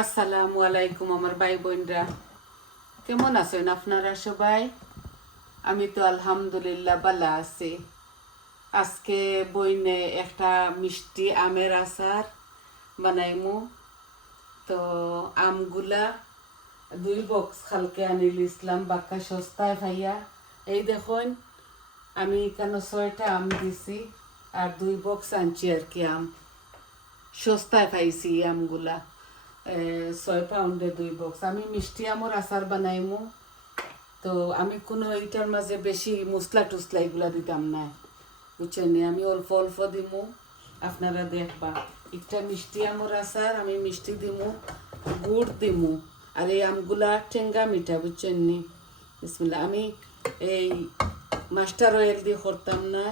আসসালামু আলাইকুম আমার ভাই বোনরা, কেমন আছেন আপনারা সবাই? আমি তো আলহামদুলিল্লাহ ভালো আছি। আজকে বইনে একটা মিষ্টি আমের আচার বানাইমু। তো আমগুলা 2 বক্স খালকে আনিল ইসলাম বাক্কা সস্তায় ভাইয়া। এই দেখুন, আমি এখানে 6টা আম দিছি আর 2 বক্স আনছি আর কি। আম সস্তায় পাইছি আমগুলা, 6 পাউন্ডে 2 বক্স। আমি মিষ্টি আমর আচার বানাইমু। তো আমি কোনো এইটার মাঝে বেশি মশলা টুসলা এগুলা দিতাম না, বুঝছেন? আমি অল্প অল্প দিমু, আপনারা দেখবা। একটা মিষ্টি আমর আচার, আমি মিষ্টি দিমু, গুড় দিমু, আর এই আমগুলা টেঙ্গা মিঠা, বুঝছেন নি? বিসমিল্লাহ। আমি এই মাস্টার অয়েল দিয়ে করতাম না।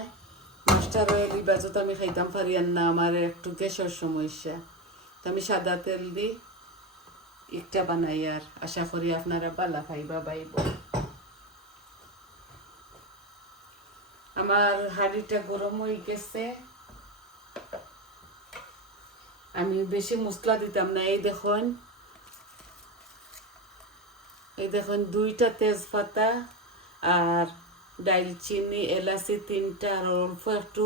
মাস্টার অয়েল ইবাজত আমি খাইতাম পারি আর না, আমার একটু গ্যাসের সমস্যা। তো আমি সাদা তেল দিই একটা বানাই, আর আশা করি আপনারা বালা খাইবা বাইব। আমার হাঁড়িটা গরম হয়ে গেছে, আমি বেশি মশলা দিতাম না। এই দেখুন 2টা তেজপাতা আর ডালচিনি এলাচি 3টা আর অল্প একটু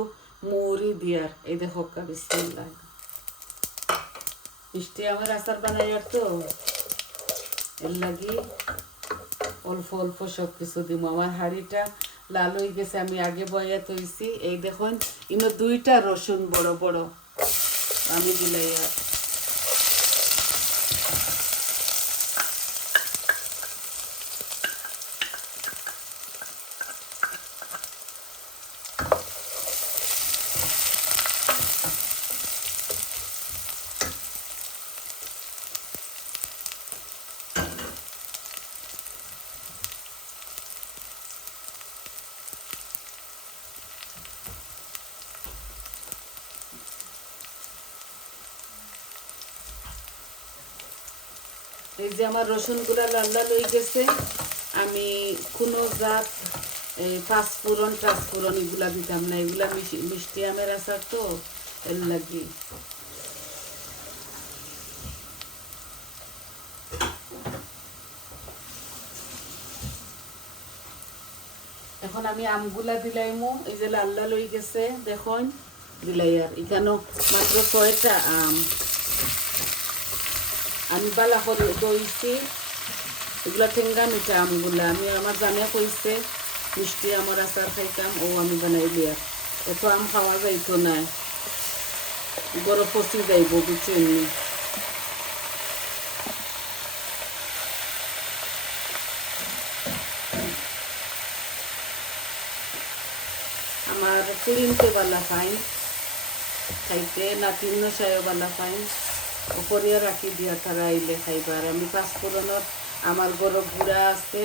মৌরি দিয়ার। এই দেখো বিসমিল্লাহ। মিষ্টি আমার আচার বানাই আর তো এর লাগি অল্প অল্প সব কিছু দিব। আমার হাঁড়িটা লাল হয়ে গেছে, আমি আগে বয়া তৈছি। এই দেখুন, 2টা রসুন বড় বড় আমি দিলাই। আর এই যে আমার রসুনগুলা লাল লাল হয়ে গেছে, আমি কোনো জাত পাঁচফোড়ন টাচফোড়ন এগুলা দিতাম না। এগুলা মিষ্টি আমের আচার তো এর লাগি। এখন আমি আমগুলা দিলাইমু। এই যে লাল লাল হয়ে গেছে দেখুন, দিলাই। আর এখানে মাত্র 6টা আম আমি বালা করে দইছি। এগুলা ঠেঙ্গা মিঠা আমগুলা। আমি আমার জানে কইছে মিষ্টি আমার আচার খাইতাম, ও আমি বানাইলি। আর এত আম খাওয়া যাইতো না, গরম পচি যাইব, বুঝছেন? আমার পুরিনতে বালা পাইন খাইতে, নাতিন সায়ও বালা পাইন। উপরিয়া রাখি দিয়া তারা আইলে খাইবার। আমি পাঁচফোড়নত আমার বড় গুড়া আছে,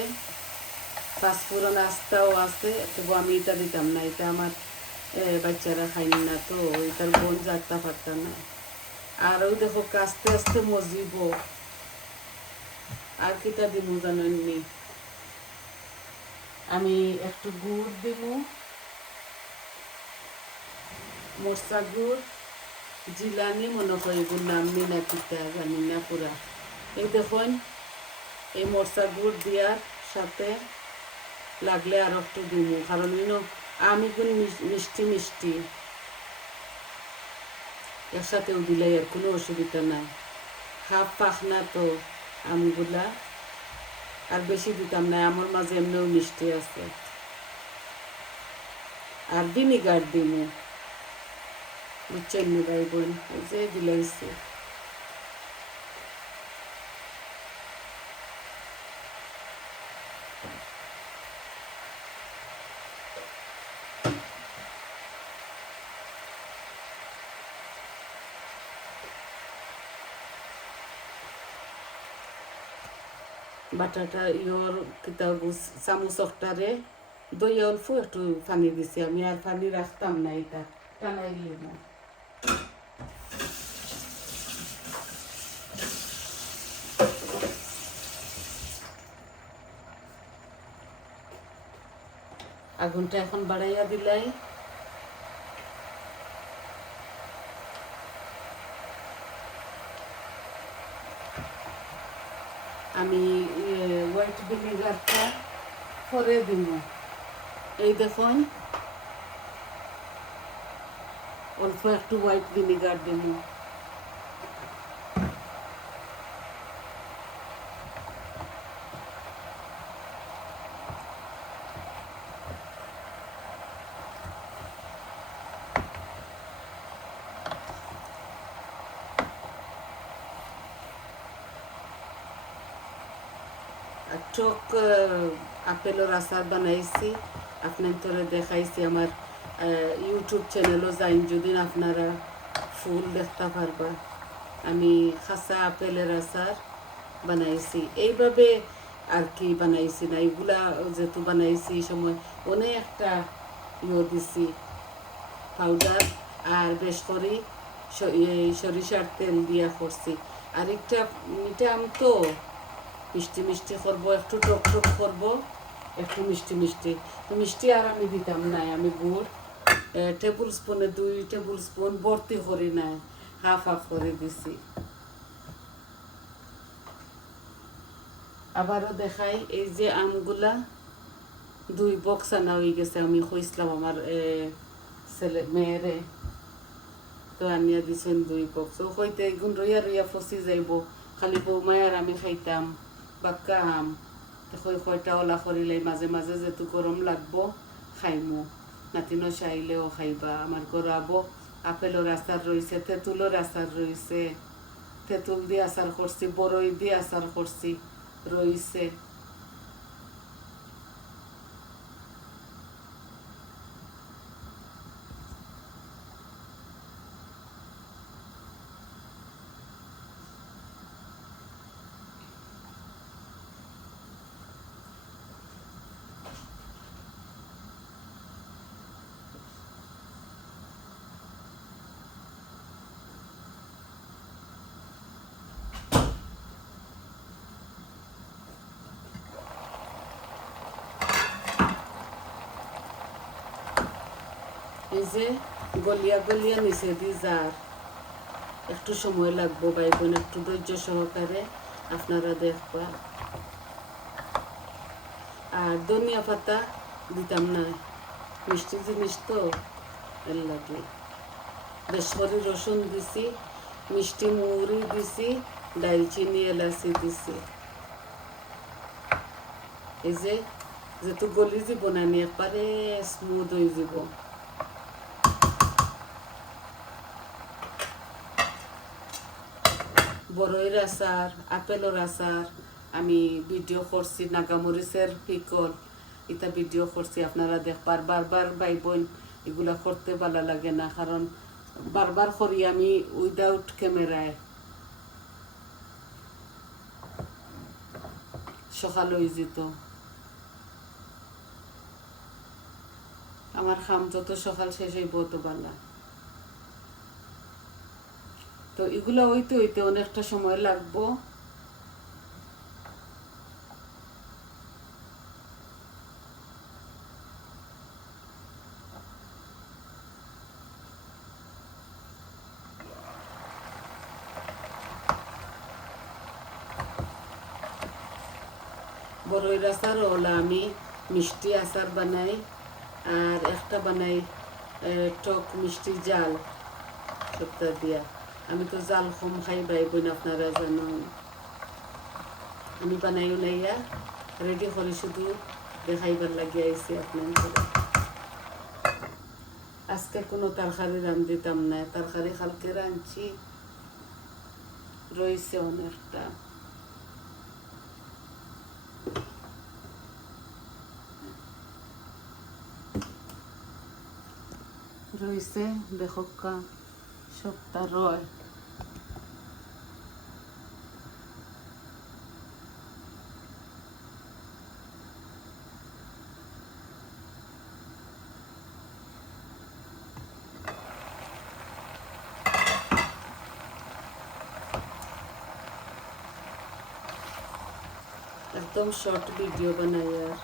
পাঁচফোড়ন আস্তাও আছে, তবু আমি এটা দিতাম না। এটা আমার বাচ্চারা খাইন না, তো এটার বোন যাত্রা পারতাম না। আর ওই দেখো আস্তে আস্তে মজিব। আর কিটা দিব জানেননি? আমি একটু গুড় দিব, মরচা গুড়, জিলানি মনে করি এগুলো নাম নি না কিটা জানি না পুরা। এই দেখুন, এই মরচা গুড় দিয়ার সাথে লাগলে আর একটু দিব, কারণ আমি গুণ মিষ্টি মিষ্টি একসাথেও দিলে আর কোনো অসুবিধা নাই। হাফ পাখনা তো আমগুলা, আর বেশি দিতাম না। আমার মাঝে এমনিও মিষ্টি আছে। আর ভিনিগার দিমু, বুঝছেন নি ভাই বোন? এই যে দিলাইছি। বাটাটা ইয়র কিতা চামচ একটারে দই অল্প একটু পানি দিছি। আমি আর পানি রাখতাম না, এটা টানাই দিব। আগুনটা এখন বাড়াইয়া দিলাই। আমি হোয়াইট ভিনেগারটা পরে দিব। এই দেখুন অল্প একটু হোয়াইট ভিনেগার দিব। টক আপেলের আচার বানাইছি, আপনার তোরে দেখাইছি। আমার ইউটিউব চ্যানেলও যাইন, যদি আপনারা ফুল দেখতে পারবা। আমি খাসা আপেলের আচার বানাইছি এইভাবে আর কি বানাইছি না, এগুলা যেহেতু বানাইছি এই সময় অনেক একটা দিছি পাউডার, আর বেশ করে সরিষার তেল দিয়া করছি। আর একটা মিঠা আম তো মিষ্টি মিষ্টি করবো, একটু টক টক করবো, একটু মিষ্টি মিষ্টি। তো মিষ্টি আর আমি দিতাম নাই, আমি গুড় টেবিল স্পুনে 2 টেবিল স্পুন ভর্তি করি নাই, হাফ হাফ করে দিছি। আবারও দেখাই, এই যে আমগুলা 2 বক্স আনা হয়ে গেছে। আমি কইছিলাম আমার ছেলে মেয়েরে, তো আনিয়া দিছেন 2 বক্স। ও হইতে এগুন রইয়া রইয়া ফসি যাইব, খালি বৌমায় আর আমি খাইতাম বাক্কা আম। কয়টা ওলা করিলাই মাঝে মাঝে, যেহেতু গরম লাগবো খাইমু, নাতিনো চাইলেও খাইবা। আমার গড়াবো আপেলের আচার রয়েছে, তেঁতুলের আচার রয়েছে, তেঁতুল দিয়ে আচার করছি, বরই দিয়ে আচার করছি রয়েছে। এই যে গলিয়া গলিয়া নিচে দিয়ে যার একটু সময় লাগবো ভাই বোন, একটু ধৈর্য সহকারে আপনারা দেখবা। আর ধনিয়া পাতা দিতাম না, মিষ্টি জিনিস তো এর লাগে। বেশ করে রসুন দিছি, মিষ্টি মৌরি দিছি, দালচিনি এলাচি দিছি। এই যে যেহেতু গলি যাব না, একবারে স্মুথ হয়ে যাব। বরইয়ের আচার, আপেলের আচার আমি ভিডিও করছি, নাগামরিচের পিকল এটা ভিডিও করছি, আপনারা দেখবার। বারবার ভাই বোন এগুলা করতে ভালো লাগে না, কারণ বারবার করি আমি উইদাউট ক্যামেরায়। সকাল হয়ে যেত, আমার খাম যত সকাল শেষ হইব তত ভালো। তো এগুলো হইতে হইতে অনেকটা সময় লাগবো। বরইয়ের আচার ওলা আমি মিষ্টি আচার বানাই, আর একটা বানাই টক মিষ্টি জাল সপ্তাহ দিয়া। আমি তো জাল কম খাই ভাই বোন, আপনারা জানেন। আমি বানাইও নাইয়া রেডি করে শুধু দেখাইবার লাগিয়ে আইছি আপনার। আজকে কোনো তরকারি রান্ধিতাম না, তরকারি কালকে রাঁধছি রয়েছে অনেকটা। রয়েছে দেখো সপ্তাহ রয়। একদম শর্ট ভিডিও বানাই। আর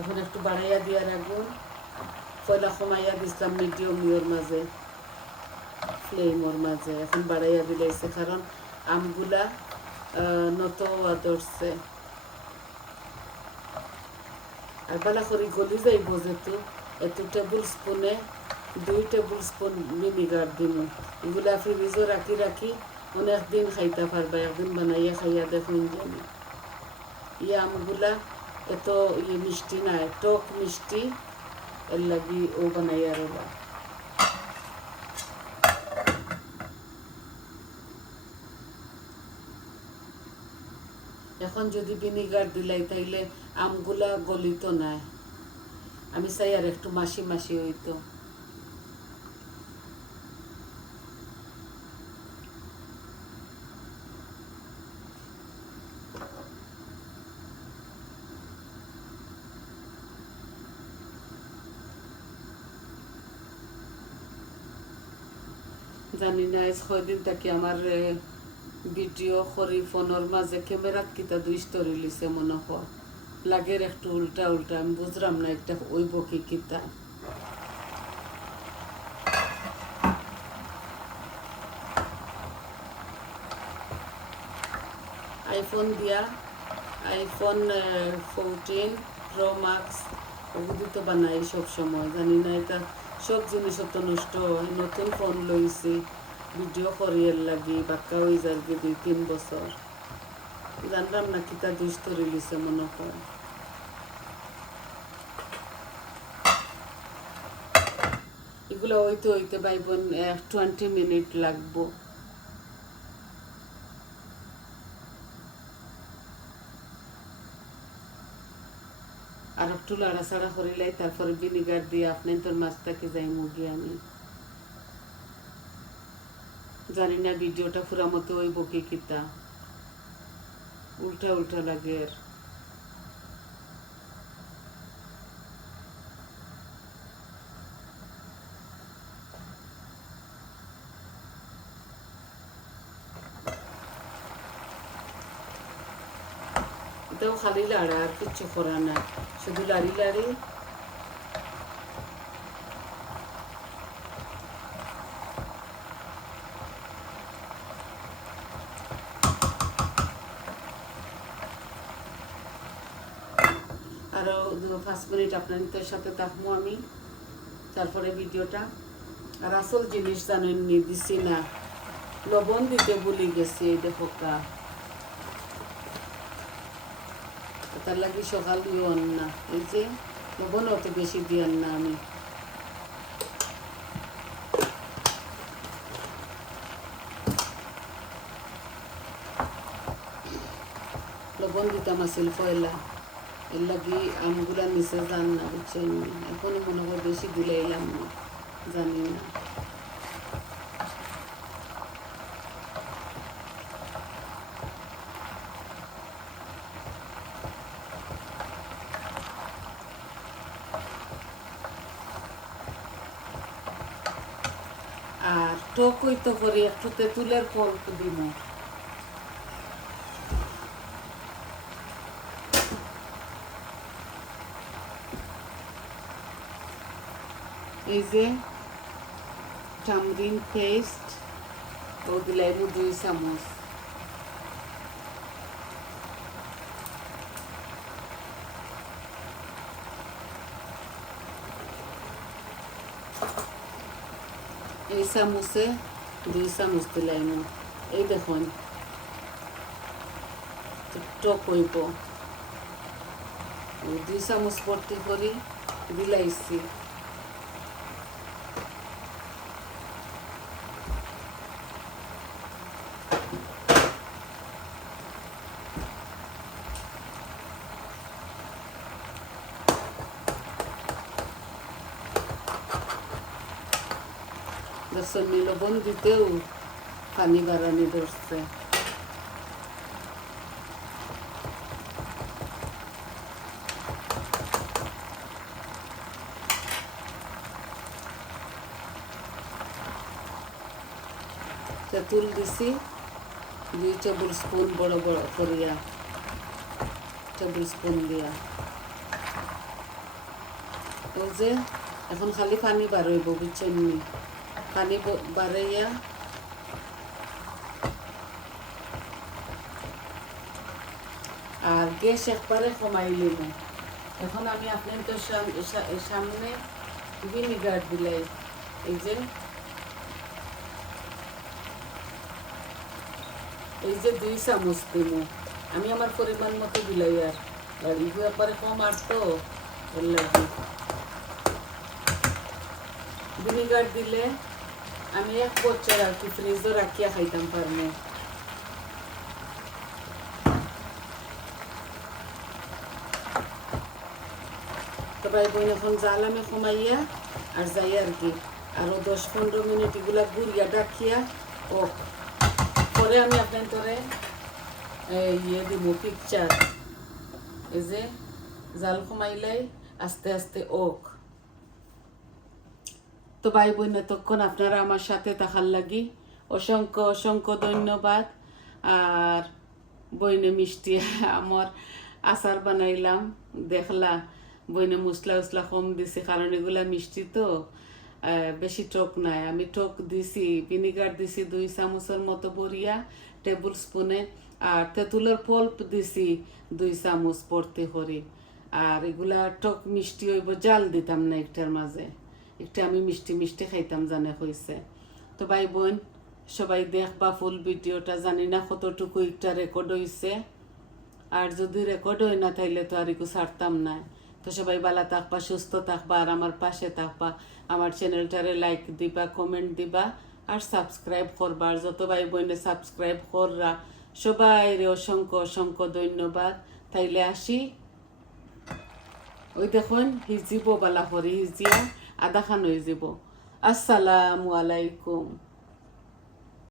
এখন একটু বাড়াইয়া দিয়া রাখুন, পয়লা কমাইয়া দিছিলাম মিডিয়াম ইয়ের মাঝে, ফ্লেমর মাঝে এখন বাড়াইয়া দিলাইছে, কারণ আমগুলা নত ধরছে আর বালা করে গলি যাইব যেহেতু এত টেবিল স্পুনে 2 টেবিল স্পুন ভিনিগার দিন। এগুলা ফ্রিজে রাখি রাখি অনেক দিন খাইতে পারবা, একদিন বানাইয়া খাইয়া দেখুন জানি। আমগুলা এত মিষ্টি নাই, টক মিষ্টি, এর লাগি ও বানাইয়া রবা। এখন যদি ভিনিগার দিলাই তাইলে আমগুলা গলিত নাই, আমি চাই আর একটু মাসি মাসি হইতো। জানি না আজ কয়দিন থাকি আমার ভিডিও করি ফোনের মাঝে ক্যামেরাত কিতা দুই স্টোরি লিছে মনে হয়, লাগের একটু উল্টা উল্টা, আমি বুঝলাম না একটা ওইব কি কিতা। আইফোন দিয়া আইফোন 14 প্রো ম্যাক্স ওগুলি তো বানাই সব সময়, জানি না এটা সব জিনিস তো নষ্ট হয়। নতুন ফোন লইছি ভিডিও করিয়ার লাগি বাক্কা হয়ে যার 2-3 বছর, জানলাম না কিতা দুষ্ট রিলিছে মনে হয়। এগুলো হইতে হইতে বাইবন 20 মিনিট লাগবো। আর একটু লাড়াচাড়া করিলাই তারপরে ভিনিগার দিয়ে আপনি তোর মাছটাকে যাই মুগি আমি জানি না ভিডিওটা পুরা মতো ওই বকি কিতা উল্টা উল্টা লাগে। এটাও খালি লাড়া আর কিচ্ছু করা না, শুধু লাড়ি লাড়ি আরও 5 মিনিট আপনাদের সাথে থাকবো আমি, তারপরে ভিডিওটা। আর আসল জিনিস জানেননি দিছি না, লবণ দিতে ভুলে গেছি, এই দেখো কা তার লাগি সকাল দিও না, এই যে লবণ অত বেশি দিয়ান না, আমি লবণ দিতাম আসিল পয়লা, এর লাগি আমগুলা নিচে যান না, বুঝছেন? এখনই মনে হয় বেশি দিলে এলাম না, জানি না। আর টক হইতে করি একটু তেঁতুলের পল্প দিব, এই যে টামরিন পেস্ট ও দিলাইব 2 চামচ, এই চামচে 2 চামচ দিলাইম। এই দেখুন টক হইব, 2 চামচ ভর্তি করি দিলাইছি। দেখছেন লবণ দিতেও পানি বাড়ানি ধরছে। তেঁতুল দিছি 2 টেবিল স্পুন, বড় বড় করিয়া টেবিল স্পুন দিয়া। ওই যে এখন খালি পানি বার হইব, বুঝছেন নি? পানি বাড়াইয়া আর গ্যাস একবারে কমাই লিব। এখন আমি আপনাদের সামনে ভিনিগার দিলাই, এই যে 2 চামচ দিব। আমি আমার পরিমাণ মতো দিলাই, আর ইগু একবারে কম আর তো এর লাগে ভিনিগার দিলে আমি 1 বছর আর কি ফ্রিজে রাখিয়া খাইতাম পারবো। তো ভাই বোন এখন জাল আমি কমাইয়া আর যাই আর কি আরো 10-15 মিনিট এগুলা গুড়িয়া ডাকিয়া ও পরে আমি আপনাদের দিব পিকচার। এই যে জাল কমাইলাই আস্তে আস্তে ওক। তো ভাই বোন এতক্ষণ আপনারা আমার সাথে থাকার লাগি অসংখ্য অসংখ্য ধন্যবাদ। আর বইনে মিষ্টি আমার আচার বানাইলাম, দেখলা বইনে মশলা উসলা কম দিছে, কারণ এগুলা মিষ্টি তো বেশি টক নাই। আমি টক দিছি, ভিনিগার দিছি 2 চামচের মতো বরিয়া টেবিল স্পুনে, আর তেঁতুলের পল্প দিছি 2 চামচ পড়তে করি। আর এগুলা টক মিষ্টি হইব, জাল দিতাম না একটার মাঝে, একটা আমি মিষ্টি মিষ্টি খাইতাম জানে হয়েছে। তো ভাই বোন সবাই দেখবা ফুল ভিডিওটা, জানি না কতটুকু একটা রেকর্ড হয়েছে, আর যদি রেকর্ড হয় না তাইলে তো আর একটু ছাড়তাম না। তো সবাই ভালো থাকবা, সুস্থ থাকবা, আর আমার পাশে থাকবা। আমার চ্যানেলটারে লাইক দিবা, কমেন্ট দিবা, আর সাবস্ক্রাইব করবা। আর যত ভাই বোনে সাবস্ক্রাইব কররা সবাই অসংখ্য অসংখ্য ধন্যবাদ। তাইলে আসি, ওই দেখুন হিজিব বালা করে, হিজিয়া আধা খান হয়ে যাব। আসসালামু আলাইকুম।